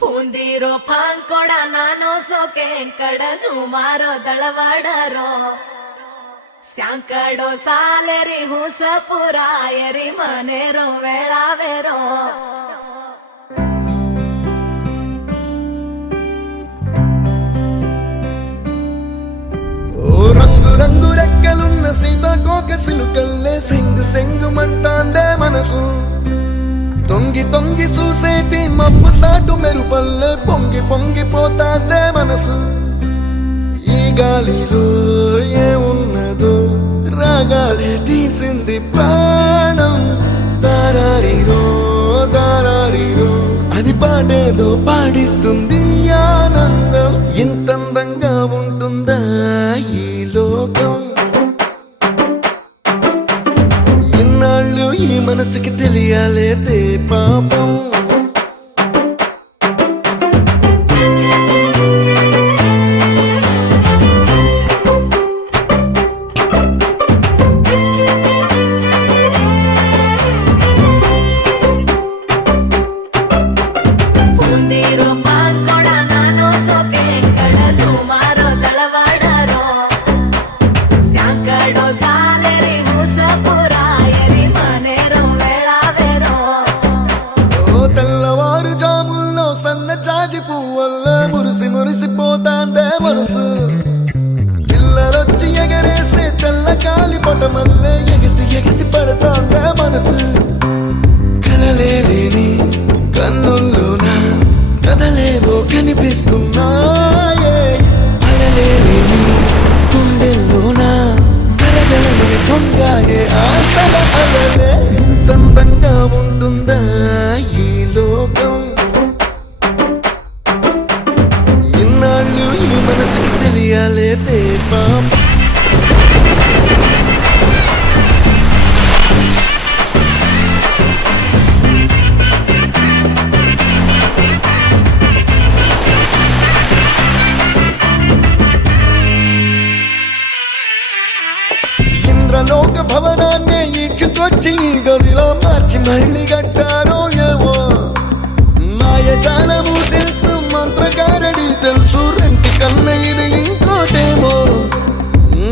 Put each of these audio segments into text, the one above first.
ಪೂಂದಿರೋ ಪಾಂಕೊಡ ನಾನು ಸೋಕೆ ಕಡ ಸುಮಾರೋ ದಳವಾಡರೋ ಸ್ಯಾಂಕಡೋ ಸಾಲೆರಿ ಹುಸಪುರಾಯರಿ ಮನೆರೋ ವೇಳಾವೆರೋ రంగు రంగు రెక్కలున్న సీతాకోక సిలుకల్లే సెంగు సెంగు మంటాందే మనసు తొంగి తొంగి చూసేటి మబ్బు సాటు మెరుపల్లే పొంగి పొంగిపోతాందే మనసు ఈ గాలిలో ఏమున్నదో రాగాలే తీసింది ప్రాణం దారారిరో దారారిరో అని పాడేదో పాడిస్తుంది ఆనందం ఇంతందంగా ఉంటుందా ఈ లోకం ఇన్నాళ్ళు ఈ మనసుకి తెలియాలేదే పాపం ಪೂಂದಿರೋ ಪಾಂಕೊಡ ನಾನು ಸೋಕೆ ಕಡ ಸುಮಾರೋ ದಳವಾಡರೋ ಸ್ಯಾಂಕಡೋ ಸಾಲೆರಿ ಹುಸಪುರಾಯರಿ ಮನೆರೋ ವೇಳಾವೆರೋ ఓ తెల్లవారు జాముల్లో సన్న జాజి పువ్వల్ల మురిసి మురిసిపోతాందే మనసు పిల్లలొచ్చి ఎగరేసే తెల్ల కాలి పటమల్లే ఎగిసి ఎగిసి పడతాందే మనసు కలలేని కన్నుల్లోన కదలేవో కనిపిస్తున్నాయే అడలేని గుండెల్లోన కలగలని పొంగాయే ఆశల అలలే ఇంతందంగా ఉంటుందా ఈ లోకం ఇన్నాళ్ళు ఈ మనసుకి తెలియాలేదే పాపం ఇంద్రలోక భవనాన్ని ఈడ్చుకొచ్చి గదిలో మార్చి మళ్ళీ కట్టారో ఏమో మాయజాలము తెలుసు మంత్రకారడి తెలుసు రెంటి కన్న ఇది ఇంకోటేమో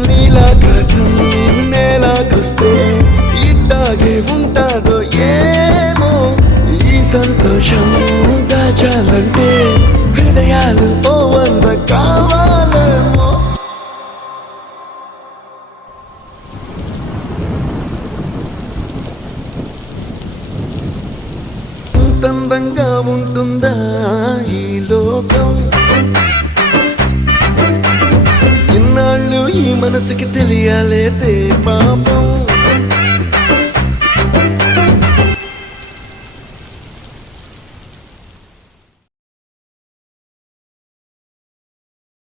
నీలాకాశం నేలాకొస్తే ఇట్టాగే ఉంటాదో ఏమో ఈ సంతోషం దాచాలంటే హృదయాలు ఓ వంద కావాలేమో అందంగా ఉంటుందా ఈ లోకం ఇన్నాళ్ళు ఈ మనసుకి తెలియాలేదే పాపం